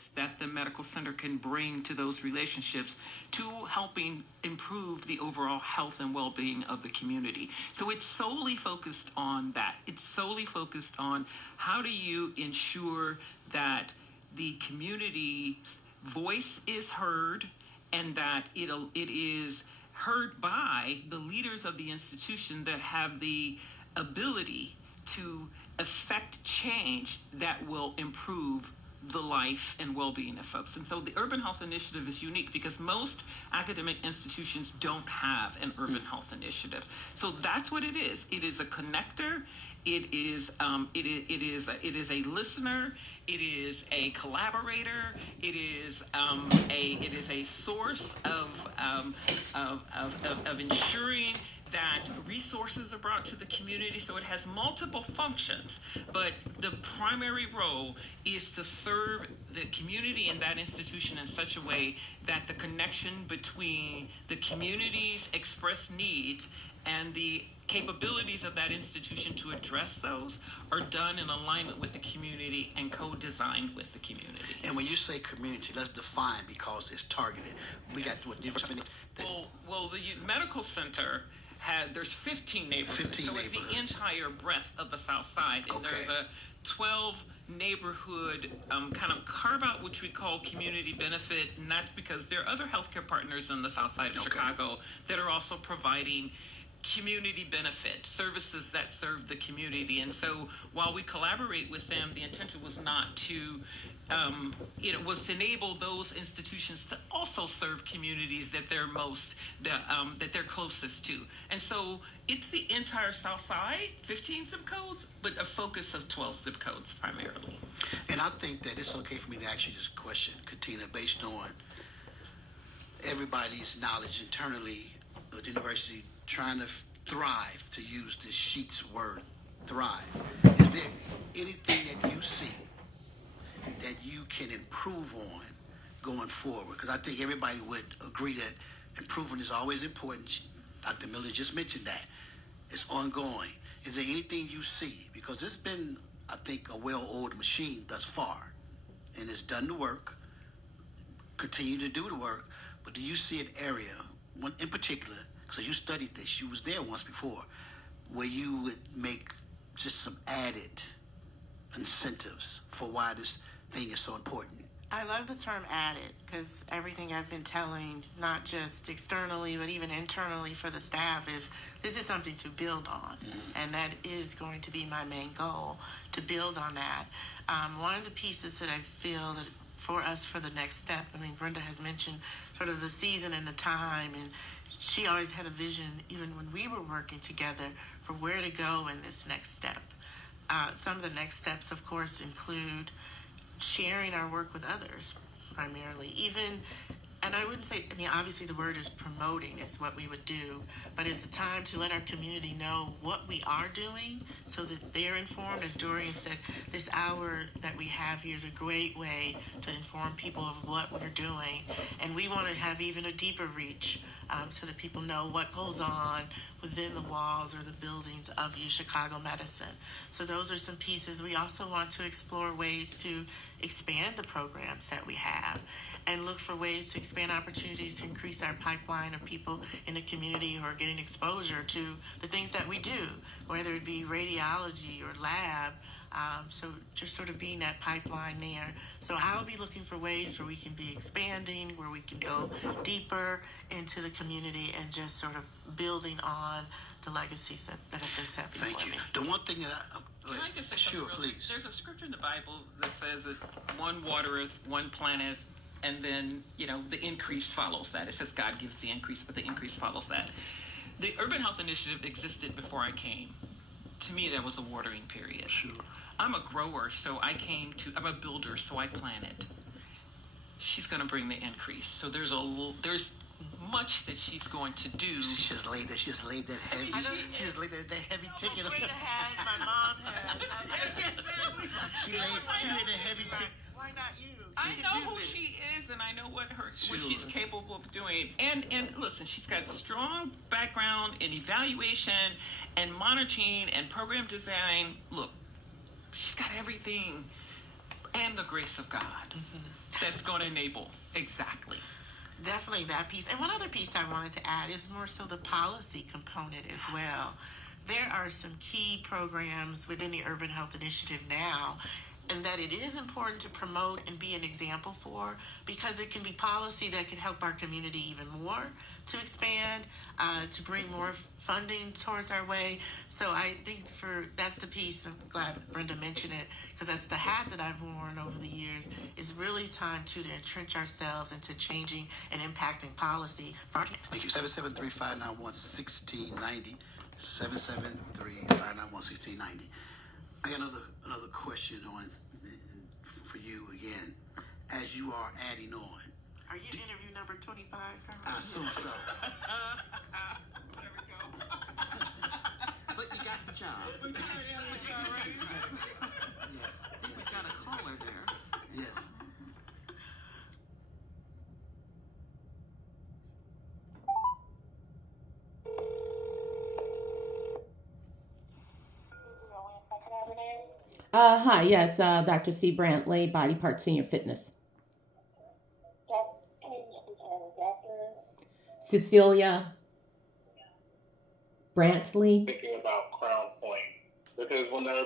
benefits that the medical center can bring to those relationships to helping improve the overall health and well-being of the community. So it's solely focused on that. It's solely focused on how do you ensure that the community's voice is heard and that it is heard by the leaders of the institution that have the ability to affect change that will improve the life and well-being of folks. And so the Urban Health Initiative is unique because most academic institutions don't have an urban health initiative. So that's what it is. It is a connector. It is a listener. It is a collaborator. It is a source of ensuring that resources are brought to the community. So it has multiple functions, but the primary role is to serve the community in that institution in such a way that the connection between the community's expressed needs and the capabilities of that institution to address those are done in alignment with the community and co-designed with the community. And when you say community, let's define, because it's targeted. We got what different. Well, the medical center there's 15 neighborhoods. 15 so neighborhoods. It's the entire breadth of the South Side. And there's a 12 neighborhood kind of carve out, which we call community benefit. And that's because there are other healthcare partners in the South Side of Chicago that are also providing community benefit services that serve the community. And so while we collaborate with them, the intention was not to was to enable those institutions to also serve communities that they're that they're closest to. And so it's the entire South Side, 15 zip codes, but a focus of 12 zip codes primarily. And I think that it's okay for me to ask you this question, Katina, based on everybody's knowledge internally at the university trying to thrive, to use this sheet's word, thrive. Is there anything that you see that you can improve on going forward? Because I think everybody would agree that improvement is always important. Dr. Miller just mentioned that. It's ongoing. Is there anything you see? Because it's been, I think, a well-oiled machine thus far, and it's done the work, continue to do the work, but do you see an area, one in particular, because you studied this, you was there once before, where you would make just some added incentives for why this thing is so important? I love the term added, because everything I've been telling, not just externally, but even internally for the staff, is this is something to build on. And that is going to be my main goal, to build on that. One of the pieces that I feel that for us for the next step, I mean, Brenda has mentioned sort of the season and the time, and she always had a vision, even when we were working together, for where to go in this next step. Some of the next steps, of course, include sharing our work with others, primarily. Even, and I wouldn't say, I mean, obviously the word is promoting is what we would do, but it's the time to let our community know what we are doing so that they're informed. As Dorian said, this hour that we have here is a great way to inform people of what we're doing. And we want to have even a deeper reach so that people know what goes on within the walls or the buildings of Chicago Medicine. So those are some pieces. We also want to explore ways to expand the programs that we have and look for ways to expand opportunities to increase our pipeline of people in the community who are getting exposure to the things that we do, whether it be radiology or lab. So just sort of being that pipeline there. So I'll be looking for ways where we can be expanding, where we can go deeper into the community and just sort of building on the legacies that have been set before Thank you. me. The one thing that Can I just say sure, something really? Please. There's a scripture in the Bible that says that one watereth, one planteth, and then, the increase follows that. It says God gives the increase, but the increase follows that. The Urban Health Initiative existed before I came. To me, that was a watering period. Sure. I'm a grower, so I'm a builder, so I planted. She's going to bring the increase. So there's much that she's going to do. She just laid that heavy. She just laid that heavy ticket. Brenda has, my mom has. She laid that heavy ticket. Why not you? I know who she is, and I know what she's capable of doing. And listen, she's got strong background in evaluation and monitoring and program design. Look, she's got everything and the grace of God. that's going to enable. Exactly. Definitely that piece. And one other piece I wanted to add is more so the policy component as well. There are some key programs within the Urban Health Initiative now, and that it is important to promote and be an example for, because it can be policy that can help our community even more to expand, to bring more funding towards our way. So I think that's the piece. I'm glad Brenda mentioned it, because that's the hat that I've worn over the years. It's really time to entrench ourselves into changing and impacting policy for our community. Thank you. 773-591-1690. 773-591-1690. I got another question for you again. As you are adding on, Are you interview number 25, Carmen? I assume so. There we go. But you got the job. Yes. He's got a caller there. Yes. Hi, yes, Dr. C. Brantley, BodyParts Senior Fitness. Cecilia Brantley. Thinking about Crown Point because when the